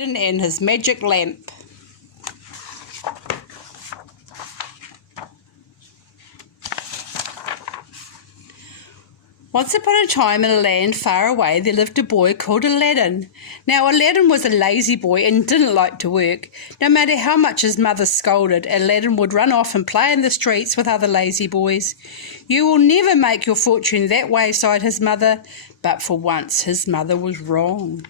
Aladdin and his magic lamp. Once upon a time in a land far away there lived a boy called Aladdin. Now Aladdin was a lazy boy and didn't like to work. No matter how much his mother scolded, Aladdin would run off and play in the streets with other lazy boys. "You will never make your fortune that way," sighed his mother. But for once his mother was wrong.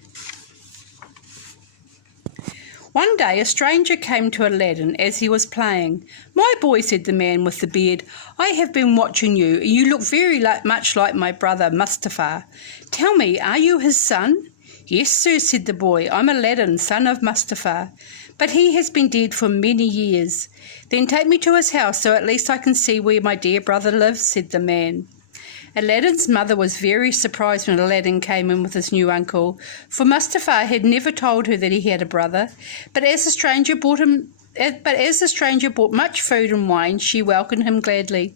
One day a stranger came to Aladdin as he was playing. "My boy," said the man with the beard, "I have been watching you, and you look very much like my brother Mustapha. Tell me, are you his son?" "Yes, sir," said the boy. "I'm Aladdin, son of Mustapha, but he has been dead for many years." "Then take me to his house, so at least I can see where my dear brother lives," said the man. Aladdin's mother was very surprised when Aladdin came in with his new uncle, for Mustapha had never told her that he had a brother. But as the stranger brought much food and wine, she welcomed him gladly.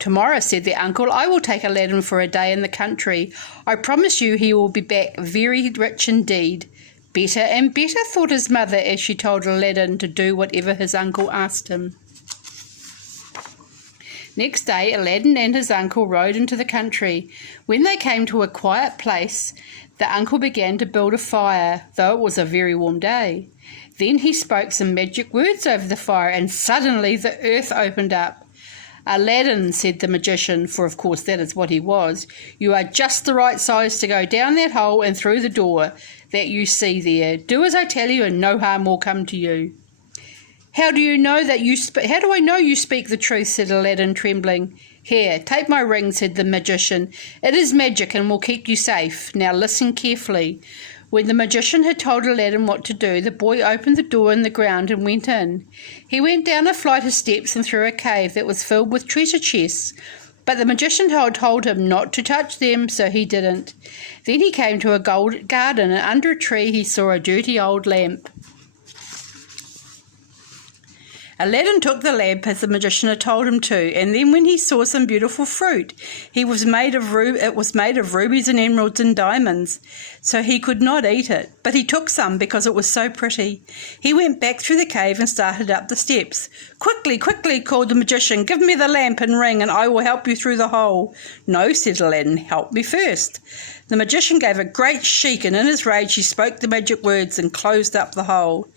"Tomorrow," said the uncle, "I will take Aladdin for a day in the country. I promise you he will be back very rich indeed." "Better and better," thought his mother as she told Aladdin to do whatever his uncle asked him. Next day Aladdin and his uncle rode into the country. When they came to a quiet place, the uncle began to build a fire, though it was a very warm day. Then he spoke some magic words over the fire, and suddenly the earth opened up. "Aladdin," said the magician, for of course that is what he was, "you are just the right size to go down that hole and through the door that you see there. Do as I tell you and no harm will come to you." How do I know you speak the truth?" said Aladdin, trembling. "Here, take my ring," said the magician. "It is magic and will keep you safe. Now listen carefully." When the magician had told Aladdin what to do, the boy opened the door in the ground and went in. He went down a flight of steps and through a cave that was filled with treasure chests. But the magician told him not to touch them, so he didn't. Then he came to a gold garden, and under a tree he saw a dirty old lamp. Aladdin took the lamp as the magician had told him to, and then when he saw some beautiful fruit, it was made of rubies and emeralds and diamonds, so he could not eat it, but he took some because it was so pretty. He went back through the cave and started up the steps. "Quickly, quickly," called the magician, "give me the lamp and ring, and I will help you through the hole." "No," said Aladdin, "help me first." The magician gave a great shriek, and in his rage he spoke the magic words and closed up the hole.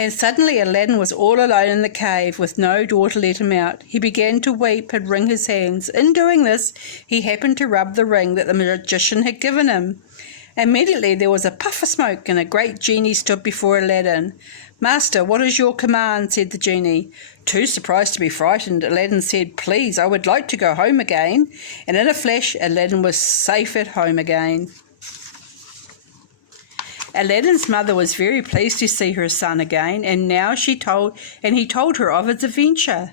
And suddenly Aladdin was all alone in the cave, with no door to let him out. He began to weep and wring his hands. In doing this, he happened to rub the ring that the magician had given him. Immediately there was a puff of smoke, and a great genie stood before Aladdin. "Master, what is your command?" said the genie. Too surprised to be frightened, Aladdin said, "Please, I would like to go home again." And in a flash, Aladdin was safe at home again. Aladdin's mother was very pleased to see her son again, and he told her of his adventure.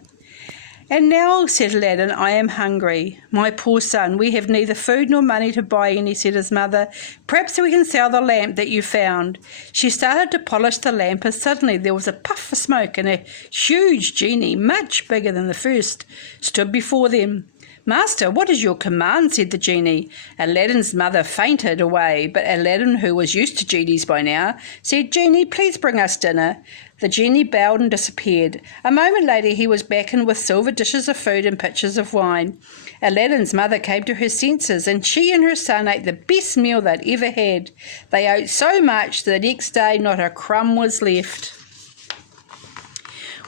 "And now," said Aladdin, "I am hungry. My poor son, we have neither food nor money to buy any," said his mother. "Perhaps we can sell the lamp that you found." She started to polish the lamp, and suddenly there was a puff of smoke, and a huge genie, much bigger than the first, stood before them. "Master, what is your command?" said the genie. Aladdin's mother fainted away, but Aladdin, who was used to genies by now, said, "Genie, please bring us dinner." The genie bowed and disappeared. A moment later he was back and with silver dishes of food and pitchers of wine. Aladdin's mother came to her senses, and she and her son ate the best meal they'd ever had. They ate so much that the next day not a crumb was left.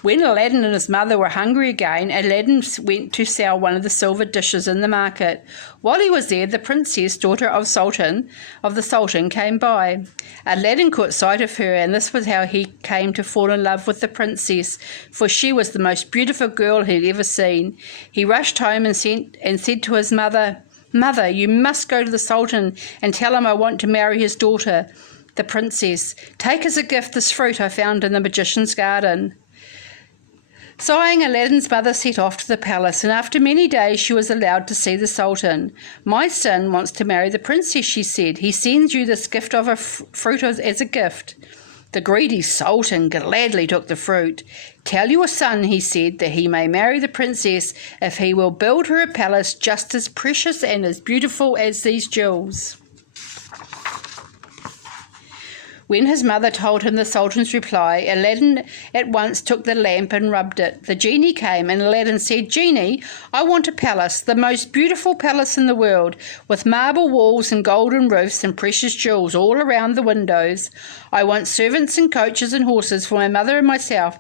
When Aladdin and his mother were hungry again, Aladdin went to sell one of the silver dishes in the market. While he was there, the princess, daughter of the Sultan, came by. Aladdin caught sight of her, and this was how he came to fall in love with the princess, for she was the most beautiful girl he had ever seen. He rushed home and said to his mother, "Mother, you must go to the Sultan and tell him I want to marry his daughter, the princess. Take as a gift this fruit I found in the magician's garden." Sighing, Aladdin's mother set off to the palace, and after many days she was allowed to see the Sultan. "My son wants to marry the princess," she said. "He sends you this gift of a fruit as a gift." The greedy Sultan gladly took the fruit. "Tell your son," he said, "that he may marry the princess if he will build her a palace just as precious and as beautiful as these jewels." When his mother told him the Sultan's reply, Aladdin at once took the lamp and rubbed it. The genie came, and Aladdin said, "Genie, I want a palace, the most beautiful palace in the world, with marble walls and golden roofs and precious jewels all around the windows. I want servants and coaches and horses for my mother and myself.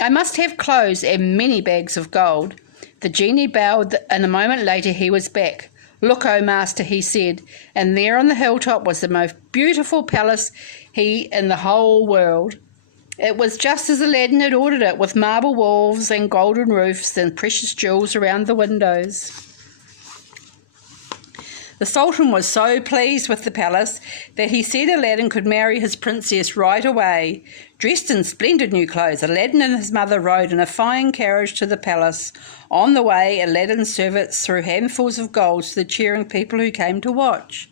I must have clothes and many bags of gold." The genie bowed, and a moment later he was back. "Look, O master," he said, and there on the hilltop was the most beautiful palace in the whole world. It was just as Aladdin had ordered it, with marble walls and golden roofs and precious jewels around the windows. The Sultan was so pleased with the palace that he said Aladdin could marry his princess right away. Dressed in splendid new clothes, Aladdin and his mother rode in a fine carriage to the palace. On the way, Aladdin's servants threw handfuls of gold to the cheering people who came to watch.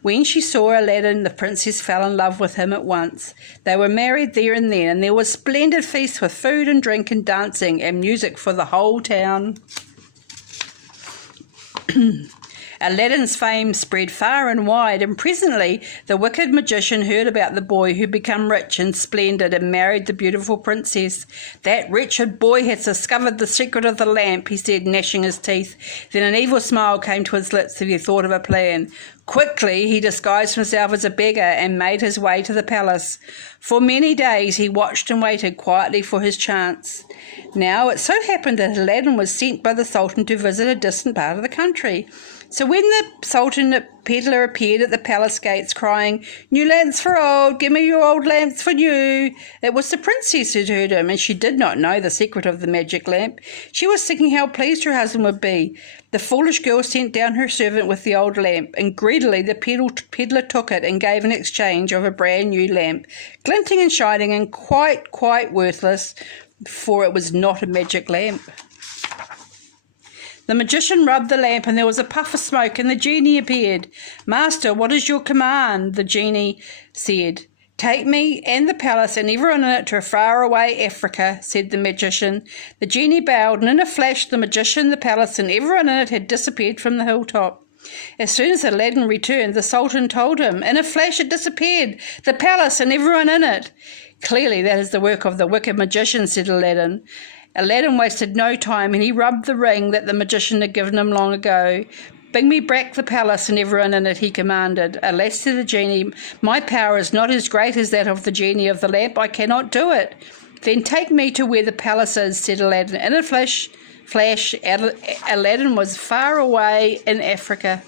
When she saw Aladdin, the princess fell in love with him at once. They were married there and then, and there was splendid feasts with food and drink and dancing and music for the whole town. Aladdin's fame spread far and wide, and presently the wicked magician heard about the boy who had become rich and splendid and married the beautiful princess. "That wretched boy has discovered the secret of the lamp," he said, gnashing his teeth. Then an evil smile came to his lips as he thought of a plan. Quickly he disguised himself as a beggar and made his way to the palace. For many days he watched and waited quietly for his chance. Now it so happened that Aladdin was sent by the Sultan to visit a distant part of the country. So when the Sultan peddler appeared at the palace gates crying, "New lamps for old, give me your old lamps for new," it was the princess who heard him, and she did not know the secret of the magic lamp. She was thinking how pleased her husband would be. The foolish girl sent down her servant with the old lamp, and greedily the peddler took it and gave an exchange of a brand new lamp, glinting and shining and quite worthless, for it was not a magic lamp. The magician rubbed the lamp, and there was a puff of smoke, and the genie appeared. "Master, what is your command?" the genie said. "Take me and the palace and everyone in it to faraway Africa," said the magician. The genie bowed, and in a flash the magician, the palace, and everyone in it had disappeared from the hilltop. As soon as Aladdin returned, the Sultan told him, "In a flash it disappeared, the palace and everyone in it." "Clearly that is the work of the wicked magician," said Aladdin. Aladdin wasted no time, and he rubbed the ring that the magician had given him long ago. "Bring me back the palace and everyone in it," he commanded. "Alas," said the genie, "my power is not as great as that of the genie of the lamp. I cannot do it." "Then take me to where the palace is," said Aladdin. In a flash, Aladdin was far away in Africa.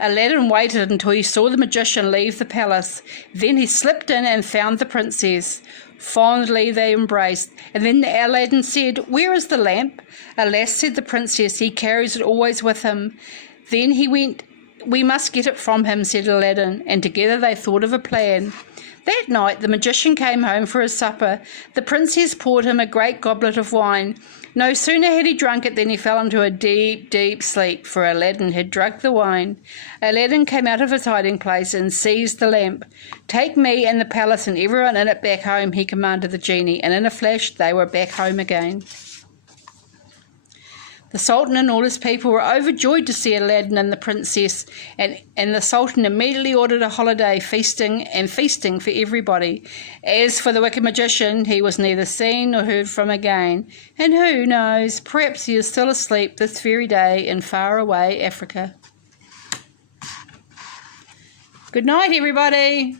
Aladdin waited until he saw the magician leave the palace. Then he slipped in and found the princess. Fondly they embraced, and then Aladdin said, "Where is the lamp?" "Alas," said the princess, "he carries it always with him." Then he went. "We must get it from him," said Aladdin, and together they thought of a plan. That night the magician came home for his supper. The princess poured him a great goblet of wine. No sooner had he drunk it than he fell into a deep sleep, for Aladdin had drunk the wine. Aladdin came out of his hiding place and seized the lamp. "Take me and the palace and everyone in it back home," he commanded the genie, and in a flash they were back home again. The Sultan and all his people were overjoyed to see Aladdin and the princess, and the Sultan immediately ordered a holiday, feasting for everybody. As for the wicked magician, he was neither seen nor heard from again, and who knows, perhaps he is still asleep this very day in faraway Africa. Good night, everybody.